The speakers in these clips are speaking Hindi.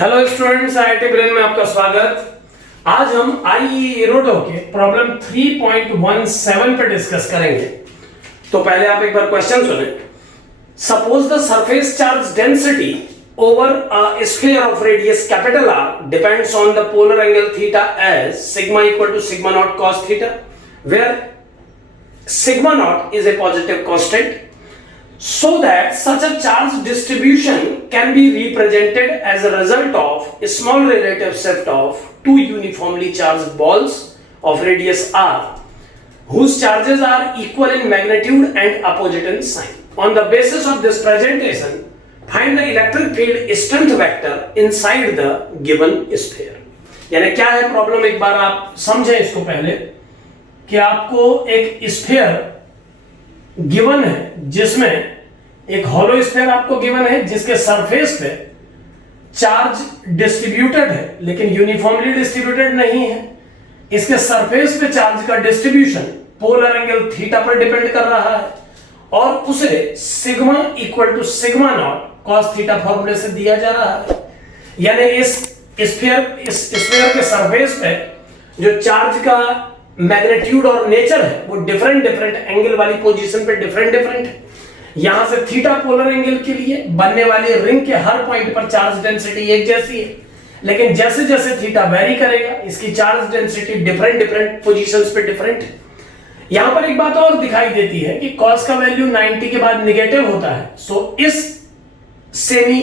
हेलो स्टूडेंट्स, आईटी ब्रेन में आपका स्वागत। आज हम IE इरोडोव के प्रॉब्लम 3.17 पे डिस्कस करेंगे। तो पहले आप एक बार क्वेश्चन सुने। Suppose the surface charge density over a sphere of radius capital R depends on the polar angle theta as sigma equal to sigma naught cos theta, where sigma naught is a positive constant, so that such a charge distribution can be represented as a result of a small relative shift of two uniformly charged balls of radius r whose charges are equal in magnitude and opposite in sign. On the basis of this presentation, find the electric field strength vector inside the given sphere. यानी क्या है प्रॉब्लम, एक बार आप समझें इसको पहले कि आपको एक स्फीयर गिवन है जिसमें एक हॉलो स्फीयर आपको गिवन है जिसके सरफेस पे चार्ज डिस्ट्रीब्यूटेड है लेकिन यूनिफॉर्मली डिस्ट्रीब्यूटेड नहीं है। इसके सरफेस पे चार्ज का डिस्ट्रीब्यूशन पोलर एंगल थीटा पर डिपेंड कर रहा है और उसे sigma equal to sigma naught cos theta फॉर्मूले से दिया जा रहा है। यानी इस स्फीयर के सरफेस पे जो चार्ज का मैग्नीट्यूड और नेचर है वो डिफरेंट एंगल वाली पोजीशन पे डिफरेंट है। यहां से थीटा पोलर एंगल के लिए बनने वाली रिंग के हर पॉइंट पर चार्ज डेंसिटी एक जैसी है, लेकिन जैसे जैसे थीटा वेरी करेगा इसकी चार्ज डेंसिटी डिफरेंट पोजीशंस पे डिफरेंट है। यहां पर एक बात और दिखाई देती है कि cos का वैल्यू 90 के बाद नेगेटिव होता है, सो इस सेमी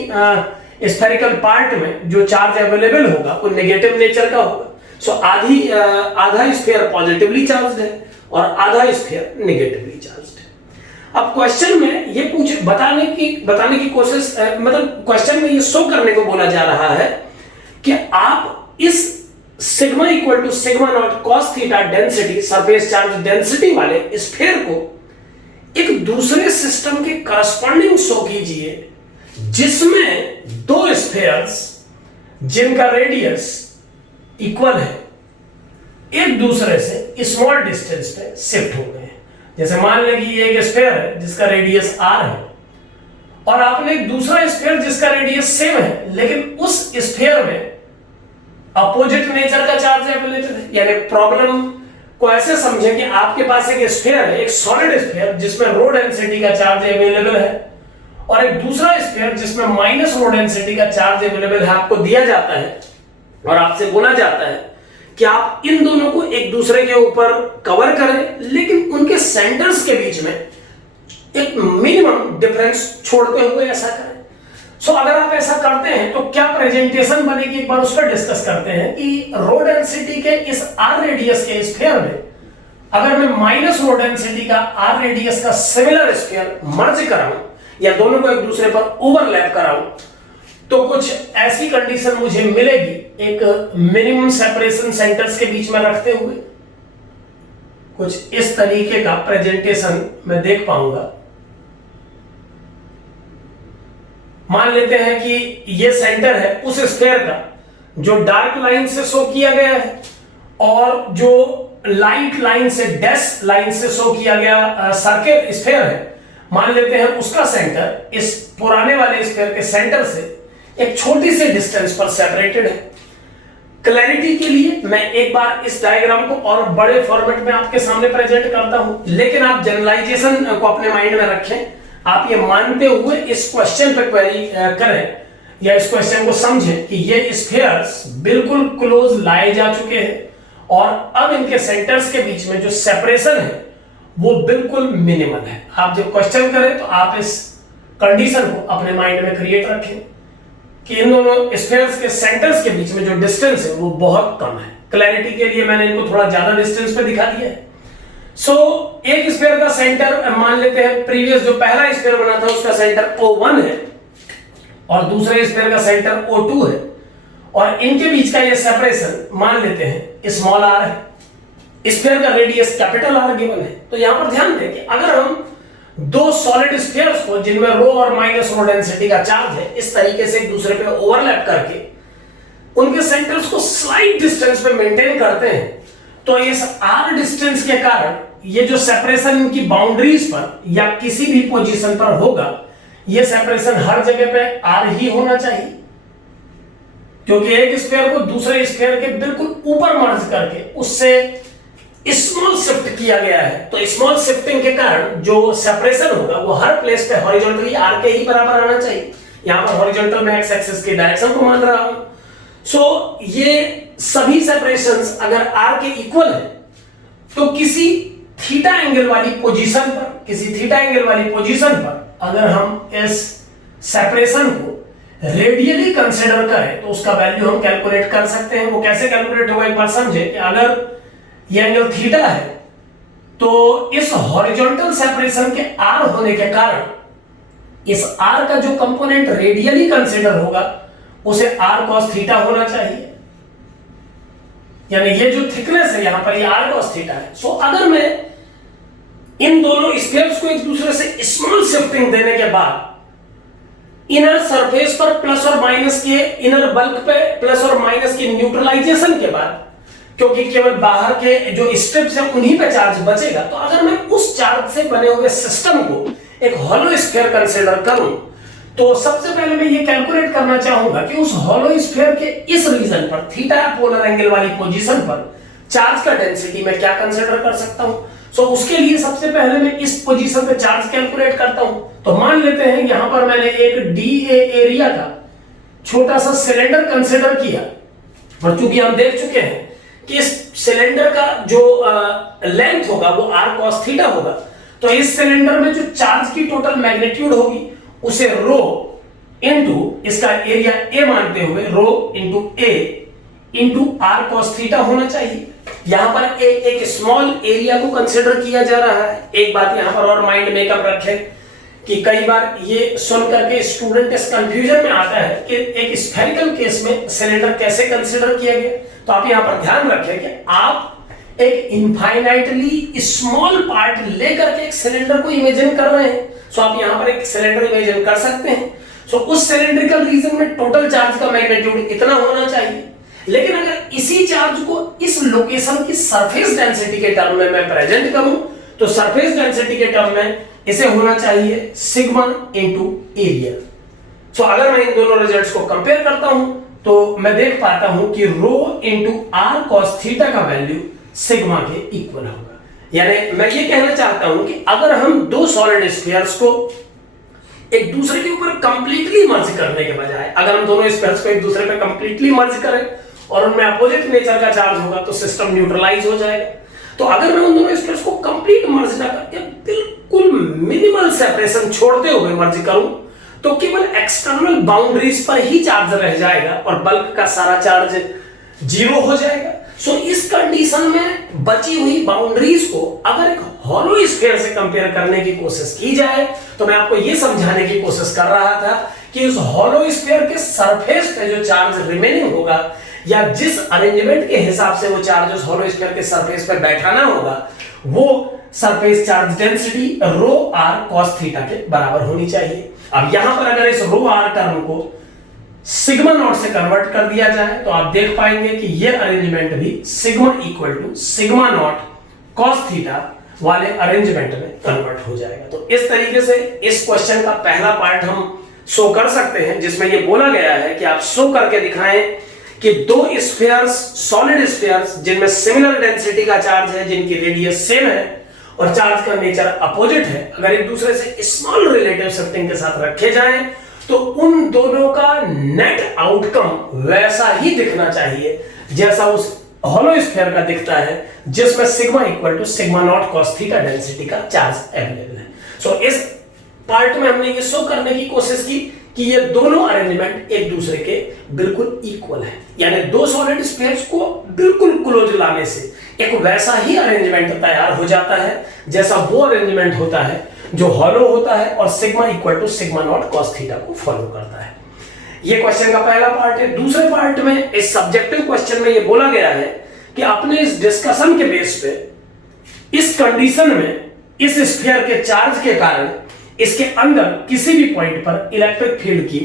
स्फेरिकल पार्ट में जो चार्ज अवेलेबल होगा वो नेगेटिव नेचर का होगा। सो आधा स्फीयर पॉजिटिवली चार्ज्ड है और आधा स्फीयर नेगेटिवली चार्ज्ड है। अब क्वेश्चन में ये बताने की कोशिश मतलब क्वेश्चन में ये शो करने को बोला जा रहा है कि आप इस sigma equal to sigma naught cos theta density surface charge density वाले स्फीयर को एक दूसरे सिस्टम के करस्पॉन्डिंग शो कीजिए जिसमें दो स्फीयर्स जिनका रेडियस इक्वल है एक दूसरे से स्मॉल डिस्टेंस पे शिफ्ट हो गए हैं। जैसे मान लें कि ये एक स्फीयर है जिसका रेडियस r है और आपने एक दूसरा स्फीयर जिसका रेडियस सेम है लेकिन उस स्फीयर में अपोजिट नेचर का चार्ज अवेलेबल है। यानी प्रॉब्लम को ऐसे समझें कि आपके पास एक स्फीयर है, एक सॉलिड स्फीयर जिसमें रो डेंसिटी का चार्ज अवेलेबल है और एक दूसरा स्फीयर जिसमें माइनस रो डेंसिटी का चार्ज अवेलेबल है। आपको दिया जाता है और आपसे बोला जाता है कि आप इन दोनों को एक दूसरे के ऊपर कवर करें लेकिन उनके सेंटर्स के बीच में एक मिनिमम डिफरेंस छोड़ते हुए ऐसा करें। सो अगर आप ऐसा करते हैं तो क्या प्रेजेंटेशन बनेगी, एक बार उस पर डिस्कस करते हैं कि रो डेंसिटी के इस r रेडियस के स्फीयर में अगर मैं माइनस रो डेंसिटी का r रेडियस का सिमिलर स्फीयर मर्ज कराऊं या दोनों को एक दूसरे पर ओवरलैप कराऊं तो कुछ ऐसी कंडीशन मुझे मिलेगी, एक मिनिमम सेपरेशन सेंटर्स के बीच में रखते हुए कुछ इस तरीके का प्रेजेंटेशन मैं देख पाऊंगा। मान लेते हैं कि ये सेंटर है उस स्फीयर का जो डार्क लाइन से शो किया गया है और जो लाइट लाइन से डैश लाइन से शो किया गया सर्कल स्फीयर है, मान लेते हैं उसका सेंटर इस पुराने वाले स्फीयर के सेंटर से एक छोटी सी डिस्टेंस पर सेपरेटेड है। क्लैरिटी के लिए मैं एक बार इस डायग्राम को और बड़े फॉर्मेट में आपके सामने प्रेजेंट करता हूं, लेकिन आप जनरलाइजेशन को अपने माइंड में रखें। आप ये मानते हुए इस क्वेश्चन पे क्वेरी करें या इस क्वेश्चन को समझें कि ये स्फीयर्स बिल्कुल क्लोज लाए जा चुके हैं और अब इनके सेंटर्स के बीच में जो सेपरेशन है वो बिल्कुल मिनिमल है। आप जब क्वेश्चन करें तो आप इस कंडीशन को अपने माइंड में क्रिएट रखें कि इन दोनों स्फीयर्स के सेंटर्स के बीच में जो डिस्टेंस है वो बहुत कम है। क्लैरिटी के लिए मैंने इनको थोड़ा ज्यादा डिस्टेंस पे दिखा दिया है। सो एक स्फीयर का सेंटर मान लेते हैं प्रीवियस जो पहला स्फीयर बना था उसका सेंटर O1 है और दूसरे स्फीयर का सेंटर O2 है और इनके बीच का ये सेपरेशन मान लेते हैं स्मॉल r है। स्फीयर का रेडियस कैपिटल R गिवन है। तो यहां पर ध्यान दें कि अगर हम दो सॉलिड स्फीयर्स को जिनमें रो और माइनस रो डेंसिटी का चार्ज है इस तरीके से एक दूसरे पे ओवरलैप करके उनके सेंटर्स को स्लाइट डिस्टेंस पे मेंटेन करते हैं तो इस r डिस्टेंस के कारण ये जो सेपरेशन इनकी बाउंड्रीज पर या किसी भी पोजीशन पर होगा ये सेपरेशन हर जगह पे r ही होना चाहिए। क्योंकि एक स्फीयर को दूसरे स्फीयर के बिल्कुल ऊपर मर्ज करके उससे स्मॉल शिफ्ट किया गया है। तो स्मॉल शिफ्टिंग के कारण जो सेपरेशन होगा वो हर प्लेस पे हॉरिजॉन्टली आर के ही बराबर आना चाहिए। यहां पर हॉरिजॉन्टल में एक्स एक्सिस की डायरेक्शन को मान रहा हूं। सो ये सभी सेपरेशंस अगर आर के इक्वल है तो किसी थीटा एंगल वाली पोजीशन पर अगर हम इस सेपरेशन को रेडियली कंसीडर करें तो उसका वैल्यू हम कैलकुलेट कर सकते हैं। वो कैसे कैलकुलेट होगा एक बार समझे कि अगर ये एंगल थीटा है तो इस हॉरिजॉन्टल सेपरेशन के आर होने के कारण इस आर का जो कंपोनेंट रेडियली कंसीडर होगा उसे आर कॉस थीटा होना चाहिए। यानी ये जो थिकनेस है यहां पर ये आर कॉस थीटा है। सो अगर मैं इन दोनों स्फीयर्स को एक दूसरे से स्मॉल शिफ्टिंग देने के बाद इनर सरफेस पर प्लस और माइनस के इनर बल्क पे प्लस और माइनस के न्यूट्रलाइजेशन के बाद, क्योंकि केवल बाहर के जो स्ट्रिप्स हैं उन्हीं पे चार्ज बचेगा, तो अगर मैं उस चार्ज से बने हुए सिस्टम को एक हॉलो स्फीयर कंसीडर करूं तो सबसे पहले मैं ये कैलकुलेट करना चाहूंगा कि उस हॉलो स्फीयर के इस रीजन पर थीटा पोलर एंगल वाली पोजीशन पर चार्ज का डेंसिटी मैं क्या कंसीडर कर सकता हूं। सो उसके लिए सबसे पहले मैं इस पोजीशन पे चार्ज कैलकुलेट करता हूं। तो मान लेते हैं यहां पर मैंने एक डीए एरिया का छोटा सा सिलेंडर कंसीडर किया, और चूंकि हम देख चुके हैं कि इस सिलेंडर का जो लेंथ होगा वो आर कॉस थीटा होगा, तो इस सिलेंडर में जो चार्ज की टोटल मैग्नीट्यूड होगी उसे रो इनटू इसका एरिया ए मानते हुए rho into A into R cos theta होना चाहिए। यहां पर एक स्मॉल एरिया को कंसीडर किया जा रहा है। एक बात यहां पर और माइंड मेकअप रखें कि कई बार ये सुन करके स्टूडेंट इस कंफ्यूजन में आता है कि एक स्फेरिकल केस में सिलेंडर कैसे कंसीडर किया गया। तो आप यहां पर ध्यान रखें कि आप एक इनफाइनाइटली स्मॉल पार्ट लेकर के एक सिलेंडर को इमेजिन कर रहे हैं। सो आप यहां पर एक सिलेंडर इमेजिन कर सकते हैं। सो उस सिलेंड्रिकल रीजन में टोटल चार्ज का मैग्नीट्यूड इतना होना चाहिए। लेकिन अगर इसी चार्ज को इस लोकेशन की सरफेस डेंसिटी के टर्म में मैं प्रेजेंट करूं तो सरफेस डेंसिटी के टर्म में इसे होना चाहिए सिग्मा इनटू एरिया। सो अगर मैं इन दोनों रिजल्ट्स को कंपेयर करता हूं तो मैं देख पाता हूं कि रो इनटू आर कॉस थीटा का वैल्यू सिग्मा के इक्वल होगा। यानी मैं ये कहना चाहता हूं कि अगर हम दो सॉलिड स्फीयर्स को एक दूसरे के ऊपर कंप्लीटली मर्ज करने के बजाय अगर हम दोनों स्फीयर्स को एक दूसरे पे कंप्लीटली मर्ज करें और उनमें अपोजिट नेचर का चार्ज होगा तो सिस्टम न्यूट्रलाइज हो जाएगा। तो अगर मैं उन दोनों स्फीयर्स को कंप्लीट मर्ज ना करके बिल्कुल मिनिमल सेपरेशन छोड़ते हुए मर्ज करूं तो केवल एक्सटर्नल बाउंड्रीज पर ही चार्ज रह जाएगा और बल्क का सारा चार्ज जीरो हो जाएगा। सो इस कंडीशन में बची हुई बाउंड्रीज को अगर एक हॉलो स्फीयर से कंपेयर करने की कोशिश की जाए तो मैं आपको यह समझाने की कोशिश कर रहा था कि उस हॉलो स्फीयर के सरफेस पे जो चार्ज रिमेनिंग होगा या जिस अरेंजमेंट के हिसाब से वो चार्ज उस हॉलो स्फीयर के सरफेस पे बैठाना होगा वो surface charge density rho r cos theta के बराबर होनी चाहिए। अब यहां पर अगर इस रो आर टर्म को सिग्मा नॉट से कन्वर्ट कर दिया जाए तो आप देख पाएंगे कि ये अरेंजमेंट भी sigma equal to sigma naught cos theta वाले अरेंजमेंट में कन्वर्ट हो जाएगा। तो इस तरीके से इस क्वेश्चन का पहला पार्ट हम शो कर सकते हैं जिसमें ये बोला गया है कि आप शो करके दिखाएं कि दो स्फीयर्स सॉलिड स्फीयर्स जिनमें सिमिलर डेंसिटी का चार्ज है, जिनकी रेडियस सेम है और चार्ज का नेचर अपोजिट है, अगर एक दूसरे से स्मॉल रिलेटिव शिफ्टिंग के साथ रखे जाएं तो उन दोनों का नेट आउटकम वैसा ही दिखना चाहिए जैसा उस हॉलो स्फीयर का दिखता है जिसमें sigma equal to sigma naught cos theta density का चार्ज अवेलेबल है। सो इस पार्ट में हमने ये शो करने की कोशिश की कि ये दोनों अरेंजमेंट एक दूसरे के बिल्कुल इक्वल है। यानी दो सॉलिड स्फीयर्स को बिल्कुल क्लोज लाने से एक वैसा ही अरेंजमेंट तैयार हो जाता है जैसा वो अरेंजमेंट होता है जो हॉलो होता है और sigma equal to sigma naught cos theta को फॉलो करता है। ये क्वेश्चन का पहला पार्ट है। दूसरे पार्ट में इस सब्जेक्टिव क्वेश्चन में ये बोला गया है कि आपने इस डिस्कशन के बेस पे इस कंडीशन में इस स्फीयर के चार्ज के कारण इसके अंदर किसी भी पॉइंट पर इलेक्ट्रिक फील्ड की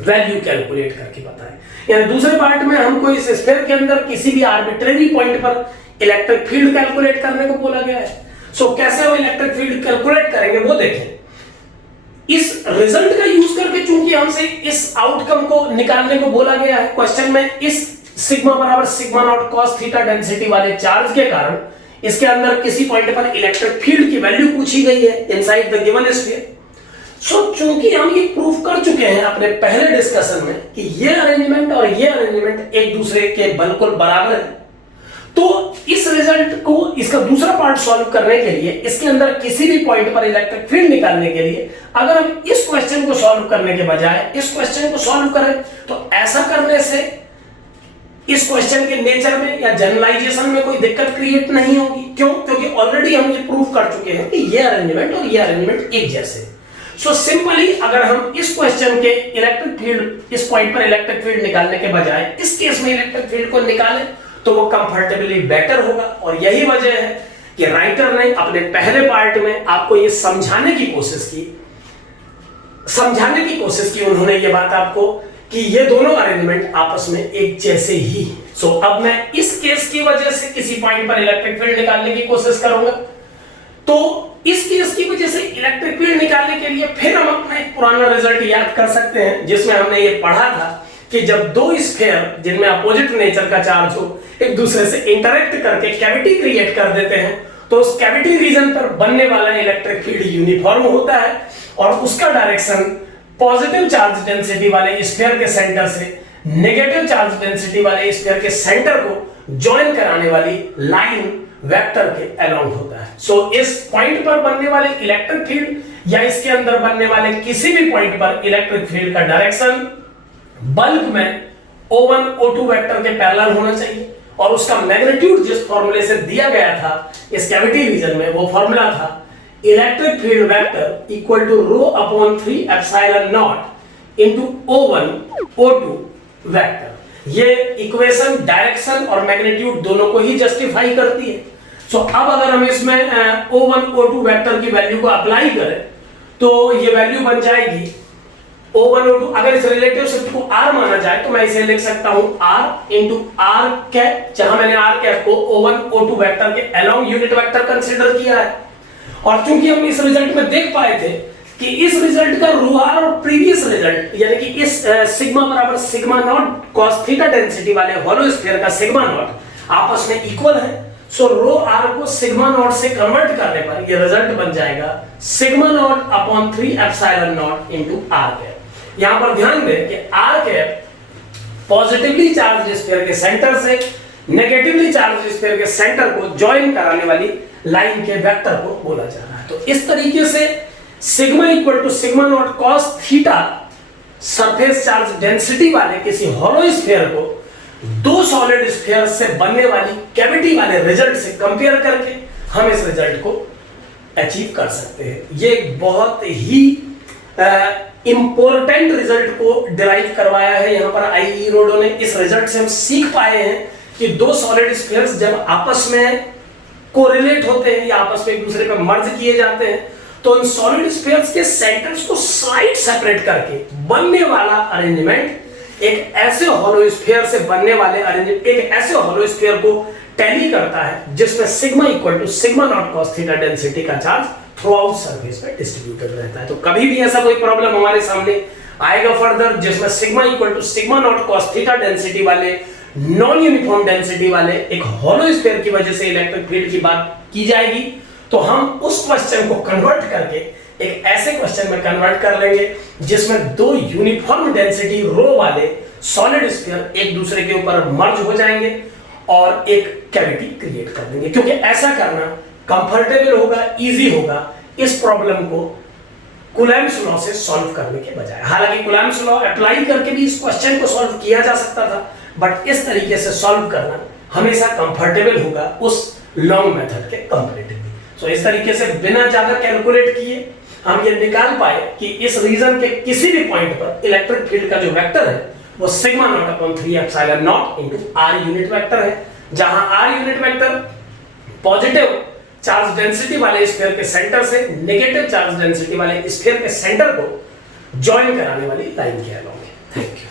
वैल्यू कैलकुलेट करके बताएं। यानी दूसरे पार्ट में हमको इस स्फीयर के अंदर किसी भी आर्बिट्रेरी पॉइंट पर इलेक्ट्रिक फील्ड कैलकुलेट करने को बोला गया है। सो कैसे वो इलेक्ट्रिक फील्ड कैलकुलेट करेंगे वो देखें। इस रिजल्ट का यूज करके चूंकि हमसे इस आउटकम को निकालने को बोला गया है क्वेश्चन में, इस सिग्मा बराबर sigma naught cos theta density वाले चार्ज के कारण इसके अंदर किसी पॉइंट पर इलेक्ट्रिक फील्ड की वैल्यू पूछी गई है इनसाइड द गिवन स्फीयर। सो चूंकि हम ये प्रूफ कर चुके हैं अपने पहले डिस्कशन में कि ये अरेंजमेंट और ये अरेंजमेंट एक दूसरे के बिल्कुल बराबर है, तो इस रिजल्ट को, इसका दूसरा पार्ट सॉल्व करने के लिए, इसके अंदर किसी भी पॉइंट पर इलेक्ट्रिक फील्ड निकालने के लिए अगर हम इस क्वेश्चन को सॉल्व करने के बजाय इस क्वेश्चन को सॉल्व करें तो ऐसा करने से इस क्वेश्चन के नेचर में या जनरलाइजेशन में कोई दिक्कत क्रिएट नहीं होगी। क्यों? क्योंकि ऑलरेडी हम ये प्रूफ कर चुके हैं कि ये अरेंजमेंट और ये अरेंजमेंट एक जैसे। सो सिंपली अगर हम इस क्वेश्चन के इलेक्ट्रिक फील्ड, इस पॉइंट पर इलेक्ट्रिक फील्ड निकालने के बजाय इस केस में इलेक्ट्रिक फील्ड को निकालें तो वो कंफर्टेबली बेटर होगा। और यही वजह है कि राइटर ने अपने पहले पार्ट में आपको ये समझाने की कोशिश की उन्होंने ये बात आपको कि ये दोनों अरेंजमेंट आपस में एक जैसे ही। सो अब मैं इस केस की वजह से किसी पॉइंट पर इलेक्ट्रिक फील्ड निकालने की कोशिश करूंगा, तो इस केस की वजह से इलेक्ट्रिक फील्ड निकालने के लिए फिर हम अपना एक पुराना रिजल्ट याद कर सकते हैं जिसमें हमने ये पढ़ा था कि जब दो स्फीयर जिनमें अपोजिट नेचर का चार्ज हो एक दूसरे से इंटरेक्ट करके कैविटी क्रिएट कर देते हैं तो उस कैविटी रीजन पर बनने वाला इलेक्ट्रिक फील्ड यूनिफॉर्म होता है और उसका डायरेक्शन पॉजिटिव चार्ज डेंसिटी वाले स्फीयर के सेंटर से नेगेटिव चार्ज डेंसिटी वाले स्फीयर के सेंटर को ज्वाइन कराने वाली लाइन वेक्टर के अलोंग होता है। सो इस पॉइंट पर बनने वाले इलेक्ट्रिक फील्ड या इसके अंदर बनने वाले किसी भी पॉइंट पर इलेक्ट्रिक फील्ड का डायरेक्शन बल्क में O1 O2 वेक्टर के पैरेलल होना चाहिए और उसका मैग्नीट्यूड जिस फॉर्मूले से दिया गया था इस कैविटी रीजन में वो फॉर्मूला था electric field vector equal to rho upon 3 epsilon naught into O1 O2 vector. ये इक्वेशन डायरेक्शन और मैग्नीट्यूड दोनों को ही जस्टिफाई करती है। सो अब अगर हम इसमें O1 O2 वेक्टर की वैल्यू को अप्लाई करें तो ये वैल्यू बन जाएगी O1 O2। अगर इस रिलेटिव शिफ्ट को R माना जाए तो मैं इसे लिख सकता हूं R इंटू R कैप, जहां मैंने R कैप को O1 O2 वेक्टर के अलोंग यूनिट वेक्टर कंसीडर किया है। और चूंकि हम इस रिजल्ट में देख पाए थे कि इस रिजल्ट का रो आर और प्रीवियस रिजल्ट यानी कि इस सिग्मा बराबर sigma naught cos theta density वाले होलो स्फीयर का सिग्मा नॉट आपस में इक्वल है। सो रो आर को सिग्मा नॉट से कन्वर्ट करने पर ये रिजल्ट बन जाएगा sigma naught upon 3 epsilon naught into r cap. यहां पर ध्यान दें कि r cap positively charge sphere के सेंटर से नेगेटिवली चार्ज स्फीयर के सेंटर को ज्वाइन कराने वाली लाइन के वेक्टर को बोला जा रहा है। तो इस तरीके से sigma equal to sigma naught cos theta surface charge density वाले किसी हॉलो स्फीयर को दो सॉलिड स्फीयर से बनने वाली कैविटी वाले रिजल्ट से कंपेयर करके हम इस रिजल्ट को अचीव कर सकते हैं। ये एक बहुत ही इंपॉर्टेंट रिजल्ट को डिराइव करवाया है यहां पर IE इरोडो ने। इस रिजल्ट से हम सीख पाए हैं कि दो सॉलिड स्फीयर्स जब आपस में कोरिलेट होते हैं या आपस में एक दूसरे पर मर्ज किए जाते हैं तो इन सॉलिड स्फीयर्स के सेंटर्स को स्लाइड सेपरेट करके बनने वाला अरेंजमेंट एक ऐसे होलो स्फीयर से बनने वाले अरेंजमेंट, एक ऐसे होलो स्फीयर को टैली करता है जिसमें sigma equal to sigma naught cos theta density का चार्ज थ्रू आउट सरफेस पे डिस्ट्रीब्यूटेड रहता है। तो कभी भी ऐसा कोई प्रॉब्लम हमारे सामने आएगा फर्दर जिसमें sigma equal to sigma naught cos theta density वाले नॉन यूनिफॉर्म डेंसिटी वाले एक होलो स्फीयर की वजह से इलेक्ट्रिक फील्ड की बात की जाएगी तो हम उस क्वेश्चन को कन्वर्ट करके एक ऐसे क्वेश्चन में कन्वर्ट कर लेंगे जिसमें दो यूनिफॉर्म डेंसिटी रो वाले सॉलिड स्फीयर एक दूसरे के ऊपर मर्ज हो जाएंगे और एक कैविटी क्रिएट कर देंगे। क्योंकि ऐसा करना कंफर्टेबल होगा, इजी होगा इस प्रॉब्लम को कूलम्ब्स लॉ से सॉल्व करने के बजाय। हालांकि कूलम्ब्स लॉ अप्लाई करके भी इस क्वेश्चन को सॉल्व किया जा सकता था बट इस तरीके से सॉल्व करना हमेशा कंफर्टेबल होगा उस लॉन्ग मेथड के कंपैरेटिवली। सो इस तरीके से बिना ज्यादा कैलकुलेट किए हम ये निकाल पाए कि इस रीजन के किसी भी पॉइंट पर इलेक्ट्रिक फील्ड का जो वेक्टर है वो sigma naught upon 3 epsilon naught into r unit vector है, जहां r unit vector positive charge density वाले स्फीयर के सेंटर से नेगेटिव चार्ज डेंसिटी वाले स्फीयर के सेंटर को ज्वाइन कराने वाली लाइन के अलोंग है। Thank you.